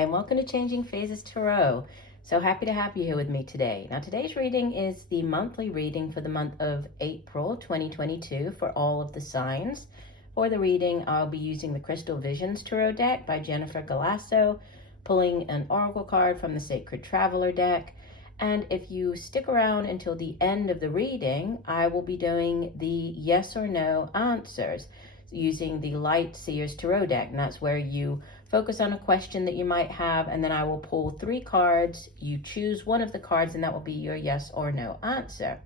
Hi, and welcome to Changing Phases Tarot. So happy to have you here with me today. Now, today's reading is the monthly reading for the month of April 2022 for all of the signs. For the reading, I'll be using the Crystal Visions Tarot deck by Jennifer Galasso, pulling an oracle card from the Sacred Traveler deck. And if you stick around until the end of the reading, I will be doing the yes or no answers using the Light Seers Tarot deck. And that's where you focus on a question that you might have, and then I will pull 3 cards. You choose one of the cards, and that will be your yes or no answer.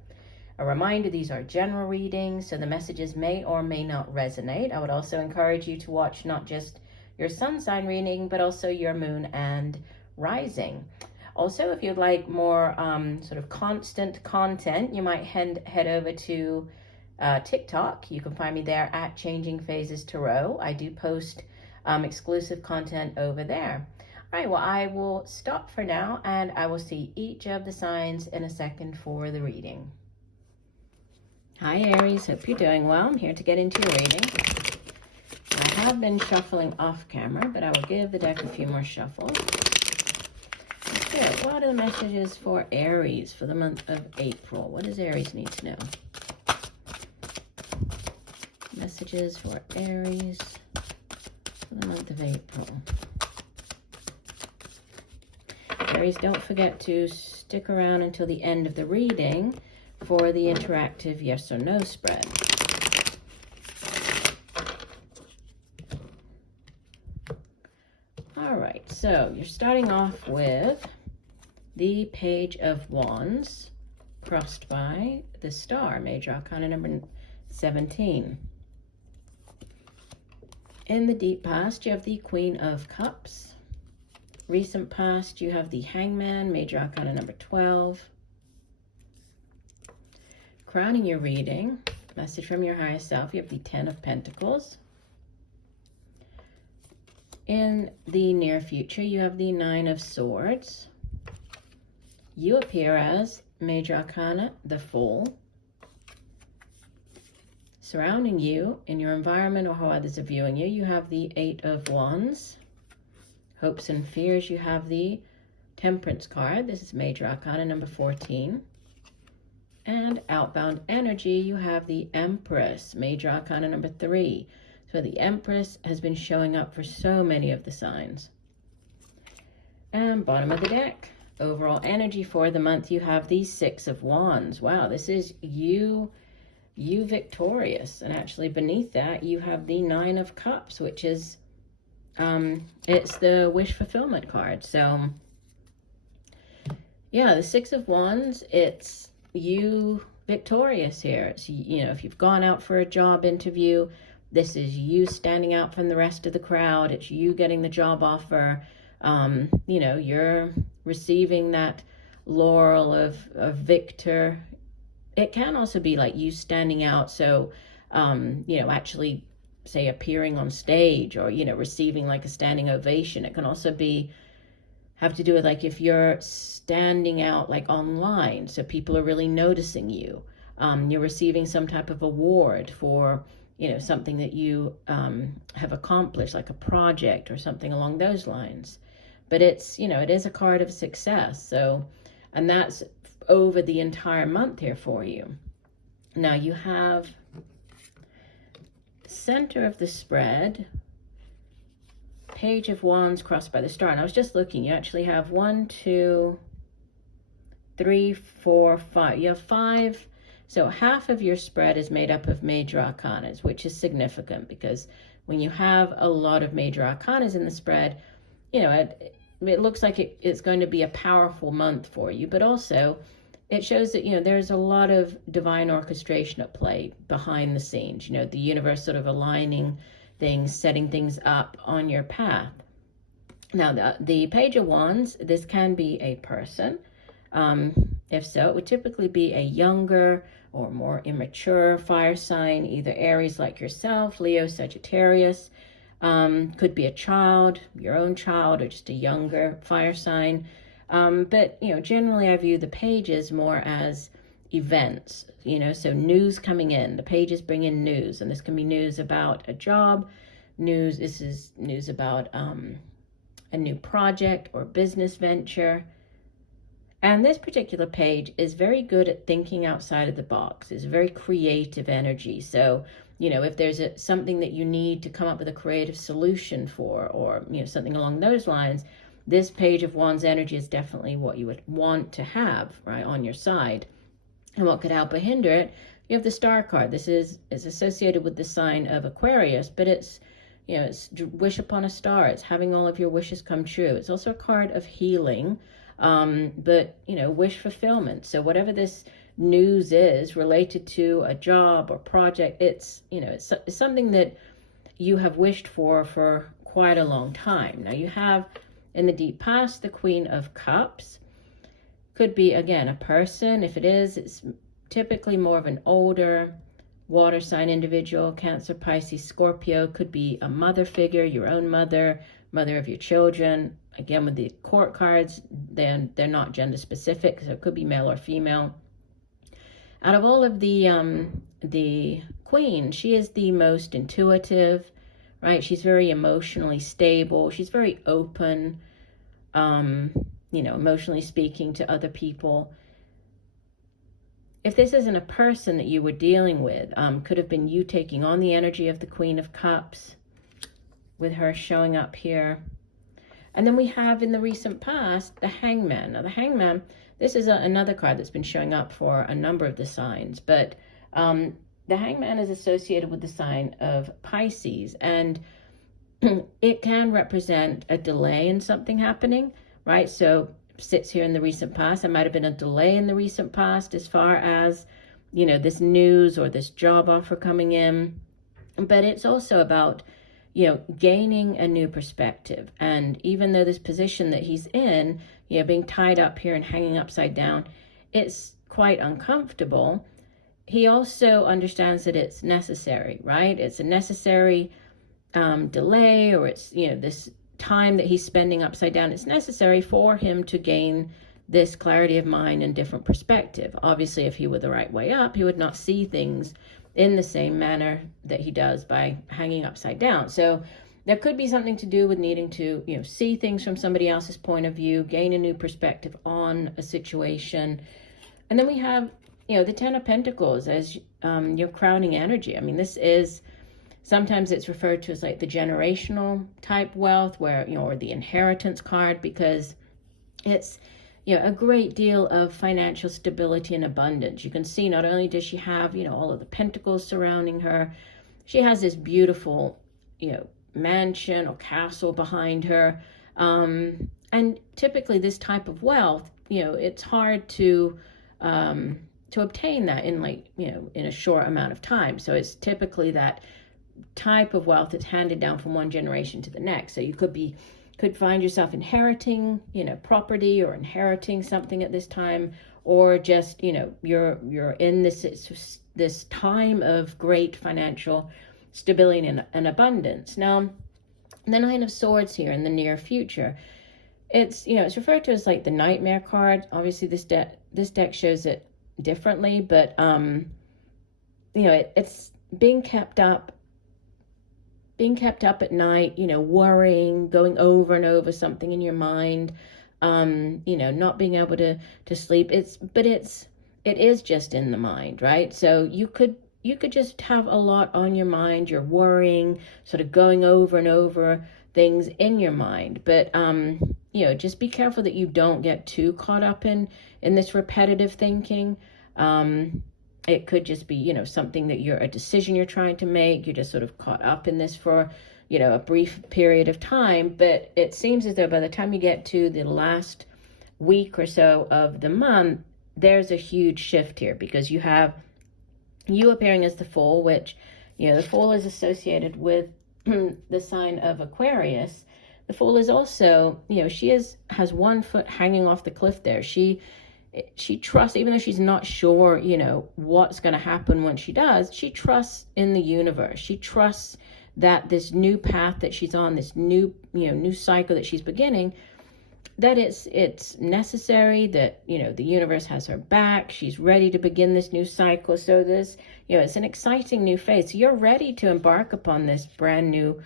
A reminder, these are general readings, so the messages may or may not resonate. I would also encourage you to watch not just your sun sign reading, but also your moon and rising. Also, if you'd like more sort of constant content, you might head over to TikTok. You can find me there at Changing Phases Tarot. I do post exclusive content over there. All right, well, I will stop for now, and I will see each of the signs in a second for the reading. Hi, Aries. Hope you're doing well. I'm here to get into your reading. I have been shuffling off camera, but I will give the deck a few more shuffles. Okay, what are the messages for Aries for the month of April? What does Aries need to know? Messages for Aries for the month of April. Aries, don't forget to stick around until the end of the reading for the interactive yes or no spread. All right, so you're starting off with the Page of Wands, crossed by the Star, Major Arcana number 17. In the deep past, you have the Queen of Cups. Recent past, you have the Hangman, Major Arcana number 12. Crowning your reading, message from your higher self, you have the 10 of Pentacles. In the near future, you have the 9 of Swords. You appear as Major Arcana, the Fool. Surrounding you in your environment or how others are viewing you, you have the 8 of Wands. Hopes and fears, you have the Temperance card. This is Major Arcana number 14. And outbound energy, you have the Empress, Major Arcana number 3. So the Empress has been showing up for so many of the signs. And bottom of the deck, overall energy for the month, you have the 6 of Wands. Wow, this is you victorious. And actually beneath that, you have the 9 of Cups, which is, it's the wish fulfillment card. So yeah, the 6 of Wands, it's you victorious here. It's, you know, if you've gone out for a job interview, this is you standing out from the rest of the crowd. It's you getting the job offer. You know, you're receiving that laurel of victor. It can also be like you standing out. So, you know, actually say appearing on stage, or, you know, receiving like a standing ovation. It can also be have to do with like if you're standing out like online, so people are really noticing you. You're receiving some type of award for, you know, something that you have accomplished, like a project or something along those lines. But it's, you know, it is a card of success. So, and that's over the entire month here for you. Now you have center of the spread, Page of Wands crossed by the Star. And I was just looking, you actually have 1, 2, 3, 4, 5. You have 5. So half of your spread is made up of Major Arcanas, which is significant because when you have a lot of Major Arcanas in the spread, you know, it looks like it's going to be a powerful month for you, but also it shows that, you know, there's a lot of divine orchestration at play behind the scenes, you know, the universe sort of aligning things, setting things up on your path. Now, the Page of Wands, this can be a person. If so, it would typically be a younger or more immature fire sign, either Aries like yourself, Leo, Sagittarius. Could be a child, your own child, or just a younger fire sign. But, you know, generally I view the pages more as events, you know, so news coming in. The pages bring in news, and this can be news about a job, this is news about a new project or business venture. And this particular page is very good at thinking outside of the box. It's a very creative energy. So, if there's something that you need to come up with a creative solution for, or, something along those lines, this Page of Wands energy is definitely what you would want to have, right, on your side. And what could help or hinder it? You have the Star card. This is associated with the sign of Aquarius, but it's wish upon a star. It's having all of your wishes come true. It's also a card of healing, but wish fulfillment. So whatever this news is related to a job or project, it's something that you have wished for quite a long time. Now you have in the deep past the Queen of Cups. Could be, again, a person. If it is, it's typically more of an older water sign individual. Cancer, Pisces, Scorpio. Could be a mother figure, your own mother, mother of your children. Again, with the court cards, then they're not gender specific, so it could be male or female. Out of all of the Queen, she is the most intuitive, right? She's very emotionally stable. She's very open, emotionally speaking to other people. If this isn't a person that you were dealing with, could have been you taking on the energy of the Queen of Cups, with her showing up here. And then we have in the recent past the Hangman. Now the Hangman, this is another card that's been showing up for a number of the signs, but the Hangman is associated with the sign of Pisces, and it can represent a delay in something happening, right? So sits here in the recent past. There might have been a delay in the recent past as far as, this news or this job offer coming in, but it's also about gaining a new perspective. And even though this position that he's in, being tied up here and hanging upside down, it's quite uncomfortable. He also understands that it's necessary, right? It's a necessary delay, or it's, this time that he's spending upside down. It's necessary for him to gain this clarity of mind and different perspective. Obviously, if he were the right way up, he would not see things in the same manner that he does by hanging upside down. So there could be something to do with needing to, see things from somebody else's point of view, gain a new perspective on a situation. And then we have, the Ten of Pentacles as your crowning energy. I mean, this is, sometimes it's referred to as like the generational type wealth, where, or the inheritance card, because it's, a great deal of financial stability and abundance. You can see not only does she have, all of the pentacles surrounding her, she has this beautiful, mansion or castle behind her. And typically this type of wealth, it's hard to obtain that in in a short amount of time. So it's typically that type of wealth that's handed down from one generation to the next. So you could find yourself inheriting, property, or inheriting something at this time, or just, you're in this time of great financial stability and abundance. Now, the Nine of Swords here in the near future, it's, it's referred to as like the Nightmare card. Obviously, this deck shows it differently, but it's being kept up at night, worrying, going over and over something in your mind, not being able to sleep. It is just in the mind, right? So you could just have a lot on your mind. You're worrying, sort of going over and over things in your mind. But, just be careful that you don't get too caught up in this repetitive thinking. It could just be, something that a decision you're trying to make. You're just sort of caught up in this for, a brief period of time. But it seems as though by the time you get to the last week or so of the month, there's a huge shift here, because you have you appearing as the Fool, which, the Fool is associated with the sign of Aquarius. The Fool is also, she has one foot hanging off the cliff there. She trusts, even though she's not sure, what's going to happen when she does, she trusts in the universe. She trusts that this new path that she's on, this new cycle that she's beginning, that it's necessary, that, the universe has her back. She's ready to begin this new cycle. So this, it's an exciting new phase. So you're ready to embark upon this brand new,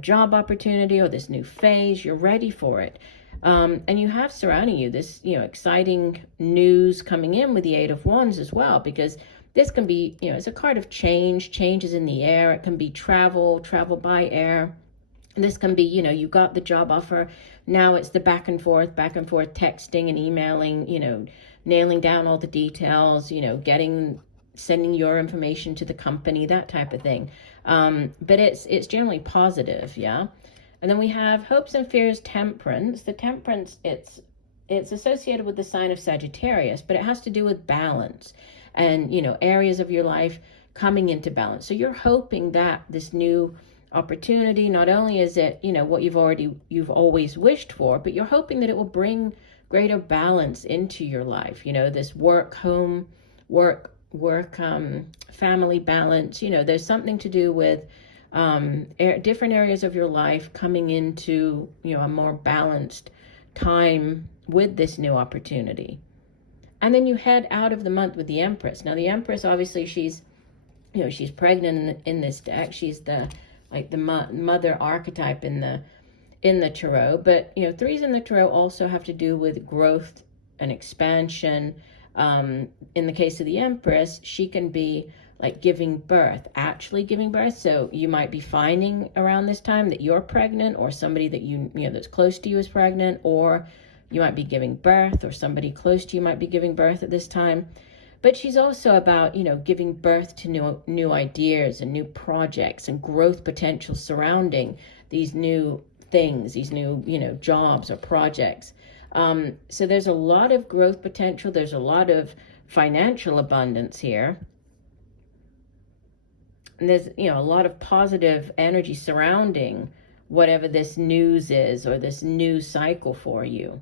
job opportunity or this new phase. You're ready for it. And you have surrounding you this, exciting news coming in with the Eight of Wands as well, because this can be, it's a card of change. Change is in the air. It can be travel by air. And this can be, you got the job offer. Now it's the back and forth texting and emailing, nailing down all the details, sending your information to the company, that type of thing. But it's generally positive, yeah? And then we have hopes and fears, temperance. The temperance, it's associated with the sign of Sagittarius, but it has to do with balance and, areas of your life coming into balance. So you're hoping that this new opportunity, not only is it, what you've always wished for, but you're hoping that it will bring greater balance into your life. This work, home, work, family balance. There's something to do with different areas of your life coming into, a more balanced time with this new opportunity. And then you head out of the month with the Empress. Now the Empress, obviously she's pregnant in this deck. She's the mother archetype in the tarot. But, threes in the tarot also have to do with growth and expansion. In the case of the Empress, she can be like giving birth, actually giving birth. So you might be finding around this time that you're pregnant, or somebody that that's close to you is pregnant, or you might be giving birth, or somebody close to you might be giving birth at this time. But she's also about, giving birth to new ideas and new projects and growth potential surrounding these new things, these new, jobs or projects. So there's a lot of growth potential. There's a lot of financial abundance here. And there's, a lot of positive energy surrounding whatever this news is or this new cycle for you.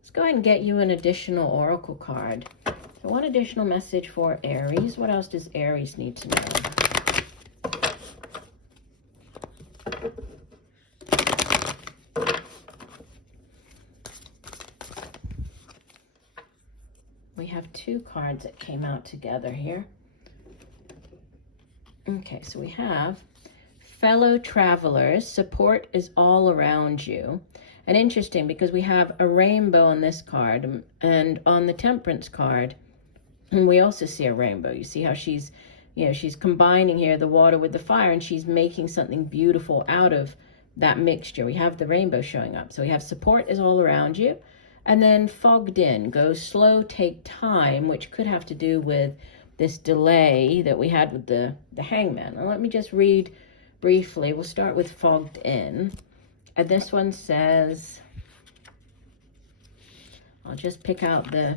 Let's go ahead and get you an additional oracle card. So one additional message for Aries. What else does Aries need to know? We have two cards that came out together here. Okay, so we have fellow travelers, support is all around you. And interesting, because we have a rainbow on this card, and on the temperance card, we also see a rainbow. You see how she's combining here the water with the fire, and she's making something beautiful out of that mixture. We have the rainbow showing up. So we have support is all around you. And then fogged in, go slow, take time, which could have to do with this delay that we had with the Hangman. Now let me just read briefly. We'll start with fogged in. And this one says, I'll just pick out the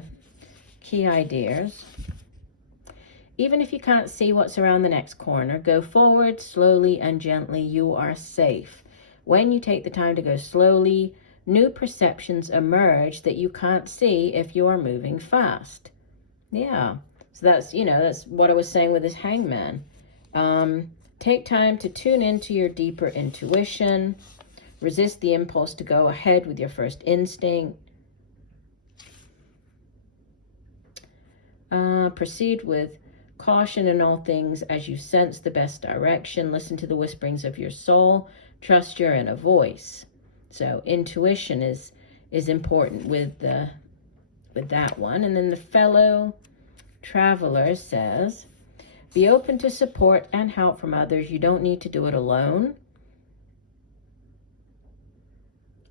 key ideas. Even if you can't see what's around the next corner, go forward slowly and gently. You are safe. When you take the time to go slowly, new perceptions emerge that you can't see if you are moving fast. Yeah. So that's, that's what I was saying with this Hangman. Take time to tune into your deeper intuition. Resist the impulse to go ahead with your first instinct. Proceed with caution in all things as you sense the best direction. Listen to the whisperings of your soul. Trust your inner voice. So intuition is important with that one. And then the fellow traveler says, be open to support and help from others. You don't need to do it alone.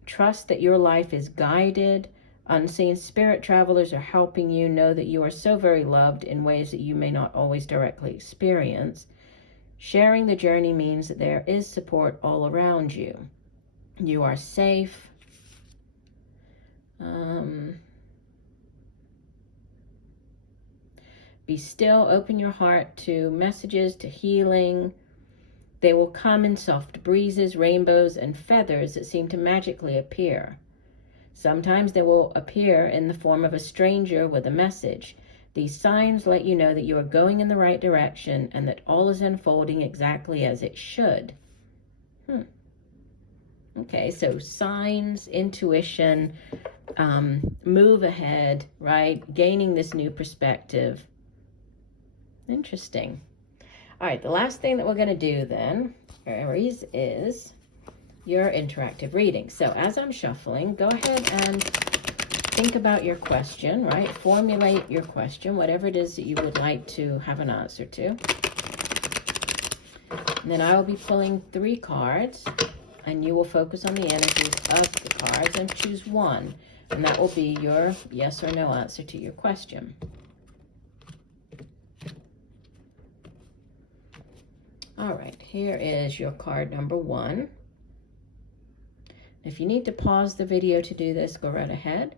Trust that your life is guided. Unseen spirit travelers are helping you. Know that you are so very loved in ways that you may not always directly experience. Sharing the journey means that there is support all around you. You are safe. Be still. Open your heart to messages, to healing. They will come in soft breezes, rainbows, and feathers that seem to magically appear. Sometimes they will appear in the form of a stranger with a message. These signs let you know that you are going in the right direction and that all is unfolding exactly as it should. Okay, so signs, intuition, move ahead, right? Gaining this new perspective. Interesting. All right, the last thing that we're going to do then, Aries, is your interactive reading. So as I'm shuffling, go ahead and think about your question, right? Formulate your question, whatever it is that you would like to have an answer to. And then I will be pulling 3 cards, and you will focus on the energies of the cards and choose one. And that will be your yes or no answer to your question. All right, here is your card number 1. If you need to pause the video to do this, go right ahead.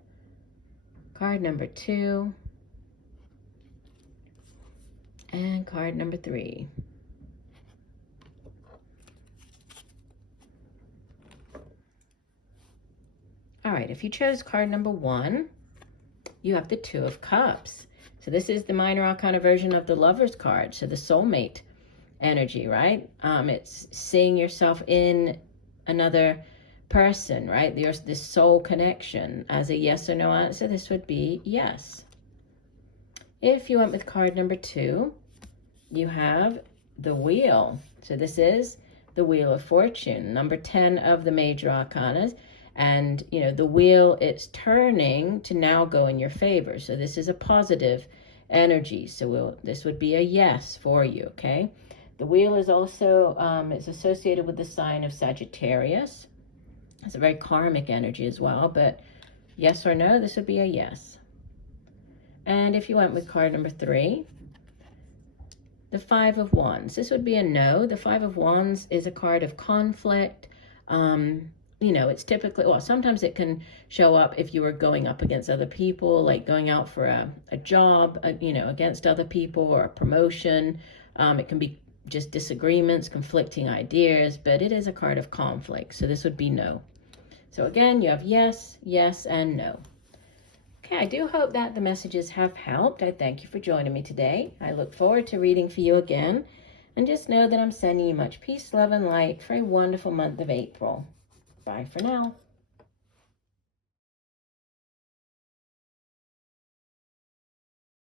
Card number 2. And card number 3. All right, if you chose card number 1, you have the 2 of Cups. So this is the minor arcana version of the Lover's card, so the soulmate energy, right? It's seeing yourself in another person, right? There's this soul connection. As a yes or no answer, this would be yes. If you went with card number 2, you have the Wheel. So this is the Wheel of Fortune, number 10 of the major arcanas. And, you know, the wheel, it's turning to now go in your favor. So this is a positive energy. So this would be a yes for you, okay? The wheel is also, it's associated with the sign of Sagittarius. It's a very karmic energy as well, but yes or no, this would be a yes. And if you went with card number 3, the 5 of Wands, this would be a no. The 5 of Wands is a card of conflict. You know, it's typically, well, sometimes it can show up if you were going up against other people, like going out for a job, you know, against other people, or a promotion. It can be just disagreements, conflicting ideas, but it is a card of conflict. So this would be no. So again, you have yes, yes, and no. Okay, I do hope that the messages have helped. I thank you for joining me today. I look forward to reading for you again. And just know that I'm sending you much peace, love, and light for a wonderful month of April. Bye for now.